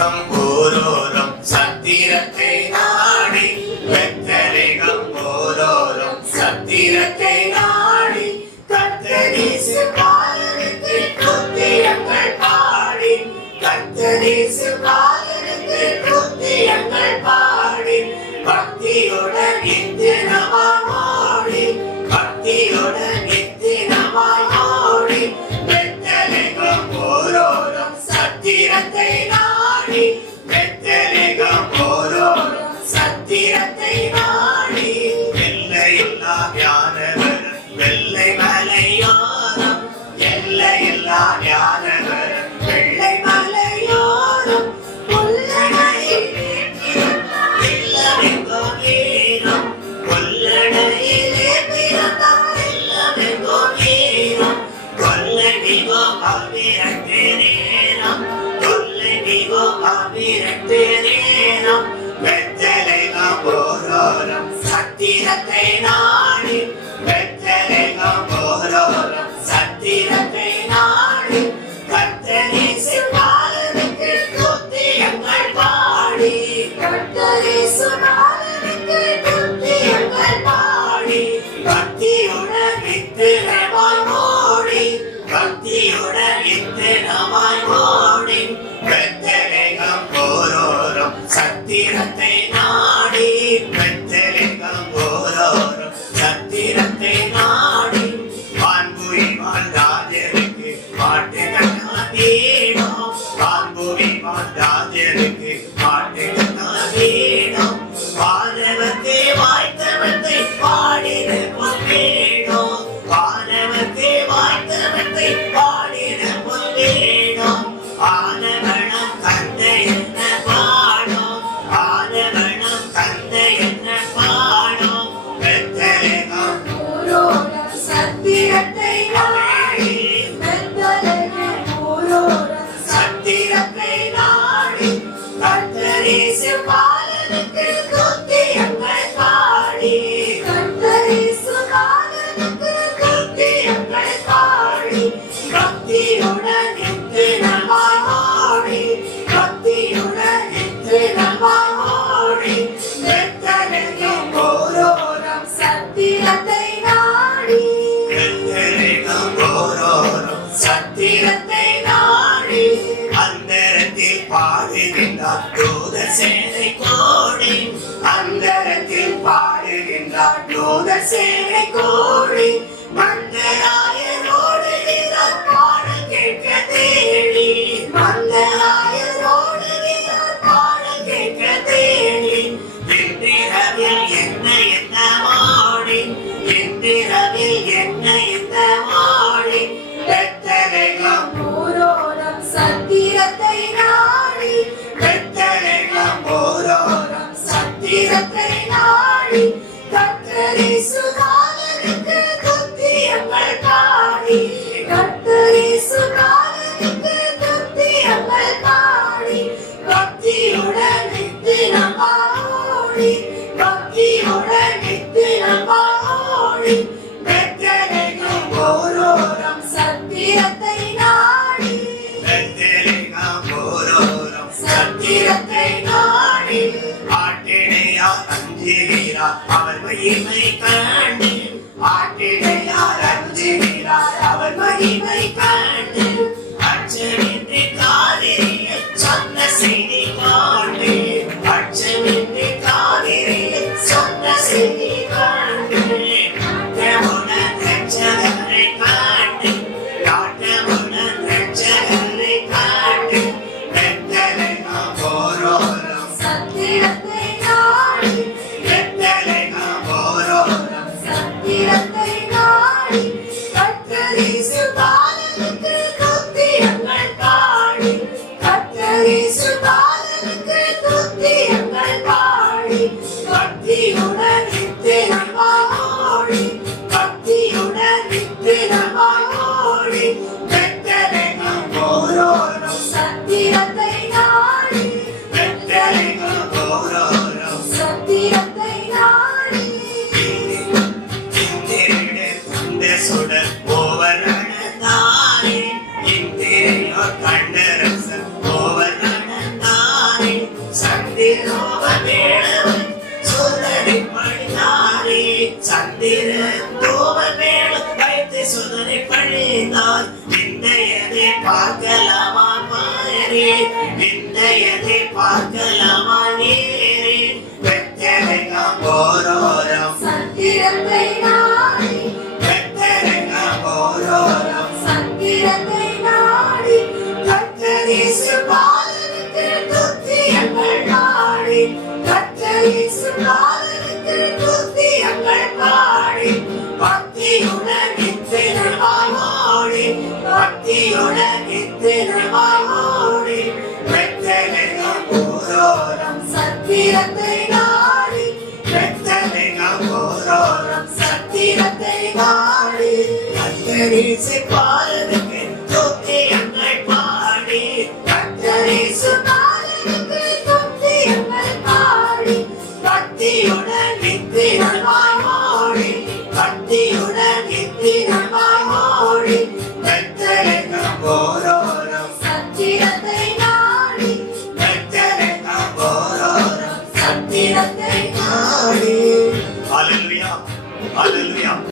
வெத்தலைகம் ஓரோரும் சத்திரத்தை நாடி வெத்தலைகம் ஓரோரும் சத்திரத்தை நாடி கத்தரீசு பாலனுக்கு புத்தியங்கள் பாடி கத்தரீசு பாலனுக்கு புத்தியங்கள் பாடி பக்தியுடன் இத்தினமாய் ஓடி பக்தியுடன் இத்தினமாய் ஓடி வெத்தலைகம் ஓரோரும் சத்திரத்தை நாடி வெத்தலைகம் ஓரோரும் சத்திரத்தை நாடி எல்லையில்லா ஞானவரம் வெள்ளை மலையோரம் எல்லையில்லா ஞானவரம் வெள்ளை மலையோரம் கொல்லடையில் இல்லமெங்கோ நீரம் கொல்லடையிலே பிறந்தார் இல்லமெங்கோ நீரம் கொல்லை மிகோ அவிரட்டு நேரம் கொல்லை மிகோ அவிரட்டு நேரம் வெத்தலைகம் ஓரோரும் சத்திரத்தை நாடி வெத்தலைகம் ஓரோரும் சத்திரத்தை நாடி கர்த்தரீசு பாலனுக்கு துதியங்கள் பாடி கர்த்தரீசு பாலனுக்கு துதியங்கள் பாடி பக்தியுடன் இத்தினமாய் ஓடி பக்தியுடன் இத்தினமாய் ஓடி வெத்தலைகம் ஓரோரும் சத்திரத்தை நாடி வெத்தலைகம் ஓரோரும் சத்திரத்தை நாடி வான்புவிமான் ராஜனுக்கு பாட்டுகள் வீணும் வான்புவிமான் ராஜனுக்கு பாட்டுகள் வீணும் வானவத்தை வாய்த்தவத்தை பாடின பொன்வேணும் வானவத்தை வாய்த்தவத்தை பாடின பொன்வேணும் ஆனவனம் கந்த என்ன பாடும் ஆனவனம் கந்த என்ன பாடும் வெத்தலைகம் ஓரோரும் சத்திரத்தை நாடி வெத்தலைகம் ஓரோரும் சத்திரத்தை நாடி கர்த்தரீசு பாலனுக்கு துதியங்கள் பாடி கர்த்தரீசு பாலனுக்கு துதியங்கள் பாடி பக்தியுடன் இத்தினமாய் ஓடி பக்தியுடன் இத்தினமாய் ஓடி வெத்தலைகம் ஓரோரும் சத்திரத்தை நாடி வெத்தலைகம் ஓரோரும் சத்திரத்தை நாடி அந்தரத்தில் பாடுகின்றார் தூத சேனை கோடி அந்தரத்தில் பாடுகின்றார் தூத சேனை கோடி மந்தராயரோடுகிறார் பாடல் கேட்க தேடி மந்தராயரோடுகிறார் பாடல் கேட்க தேடி இன்றிரவில் என்ன என்ன மாடி இன்றிரவில் என்ன என்ன மாடி வெத்தலைகம் ஓரோரும் சத்திரத்தை நாடி வெத்தலைகம் ஓரோரும் சத்திரத்தை நாடி கர்த்தரீசு பாலனுக்கு துதியங்கள் பாடி கர்த்தரீசு பாலனுக்கு துதியங்கள் பாடி பக்தியுடன் இத்தினமாய் ஓடி பக்தியுடன் இத்தினமாய் ஓடி வெத்தலைகம் ஓரோரும் சத்திரத்தை நாடி வெத்தலைகம் ஓரோரும் சத்திரத்தை நாடி ஆட்டிடையார் அஞ்சுகிறார் அவர் மகிமை கண்டு ஆட்டிடையார் அஞ்சுகிறார் அவர் மகிமை கண்டு அச்சமின்றி காதிரியில் சொன்ன செய்தி காண்டு அச்சமின்றி காதிரியில் சொன்ன செய்தி காண்டு நாட்டமுடன் ரட்சகரை காண்டு நாட்டமுடன் ரட்சகரை காண்டு வெத்தலைகம் ஓரோரும் சத்திரத்தை நாடி வெத்தலைகம் ஓரோரும் ரோமமேளம் சுடரி பழிந்தாரே சந்திரன் ரோமமேளம் வைத்து சுடரி பழிந்தார் விந்தையதை பார்க்கலாமா பாரே விந்தையதை பார்க்கலாமா நேரே வெத்தலைகாம் ஓரோரம் சத்திரத்தை நாடி வெத்தலைகாம் ஓரோரம் சத்திரத்தை நாடி கர்த்தரேசு பாலனுக்கு துத்தியங்கள் நாடி கர்த்தரேசு பாலனுக்கு துத்தியங்கள் பாடி பக்தியுடன் நித்திரமாய் ஓடி பக்தியுடன் நித்திரமாய் ஓடி வெத்தலைகாம் ஓரோரம் சத்திரத்தை நாடி வெத்தலைகாம் ஓரோரம் சத்திரத்தை நாடி கர்த்தரேசு